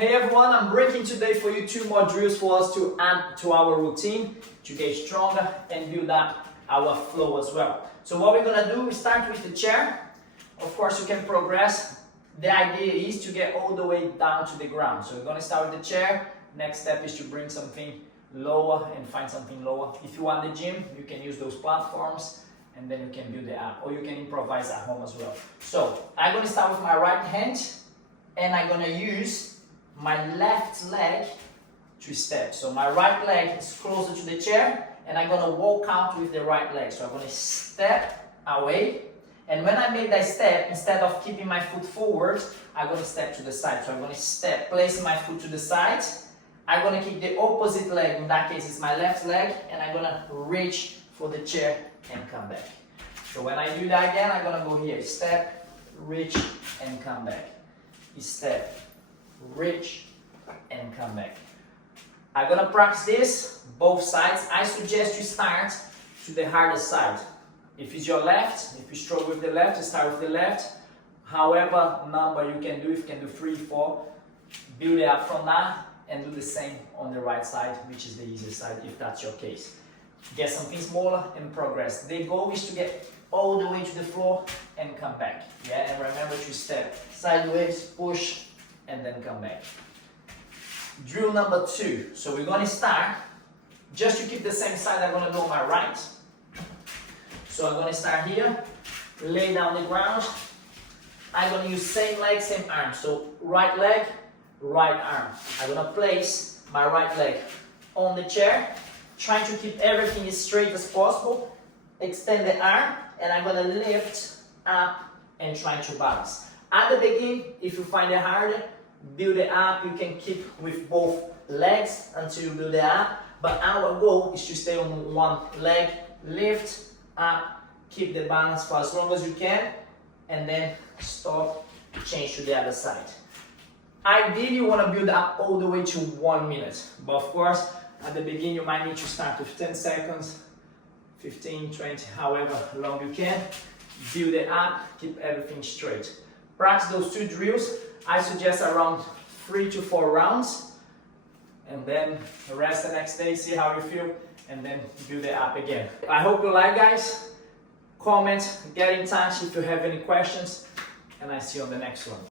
Hey everyone, I'm bringing today for you 2 more drills for us to add to our routine to get stronger and build up our flow as well. So what we're gonna do is start with the chair. Of course you can progress. The idea is to get all the way down to the ground. So we're gonna start with the chair. Next step is to bring something lower and find something lower. If you are in the gym, you can use those platforms and then you can build it up, or you can improvise at home as well. So I'm gonna start with my right hand and I'm gonna use my left leg to step. So my right leg is closer to the chair and I'm gonna walk out with the right leg. So I'm gonna step away, and when I make that step, instead of keeping my foot forward, I'm gonna step to the side. So I'm gonna step, placing my foot to the side. I'm gonna keep the opposite leg, in that case it's my left leg, and I'm gonna reach for the chair and come back. So when I do that again, I'm gonna go here, step, reach, and come back. Step, reach, and come back. I'm gonna practice this both sides. I suggest you start to the harder side. If it's your left, if you struggle with the left, you start with the left. However number you can do, if you can do 3, 4, build it up from that and do the same on the right side, which is the easier side if that's your case. Get something smaller and progress. The goal is to get all the way to the floor and come back. Yeah, and remember to step sideways, push, and then come back. Drill number 2. So we're going to start, just to keep the same side, I'm going to go on my right. So I'm going to start here, lay down the ground. I'm going to use same leg, same arm. So right leg, right arm. I'm going to place my right leg on the chair, trying to keep everything as straight as possible. Extend the arm, and I'm going to lift up and try to balance. At the beginning, if you find it harder, build it up. You can keep with both legs until you build it up. But our goal is to stay on one leg, lift up, keep the balance for as long as you can, and then stop, change to the other side. Ideally, you want to build up all the way to 1 minute. But of course, at the beginning, you might need to start with 10 seconds, 15, 20, however long you can. Build it up, keep everything straight. Practice those 2 drills. I suggest around 3 to 4 rounds, and then rest the next day, see how you feel, and then build it up again. I hope you like, guys. Comment, get in touch if you have any questions, and I see you on the next one.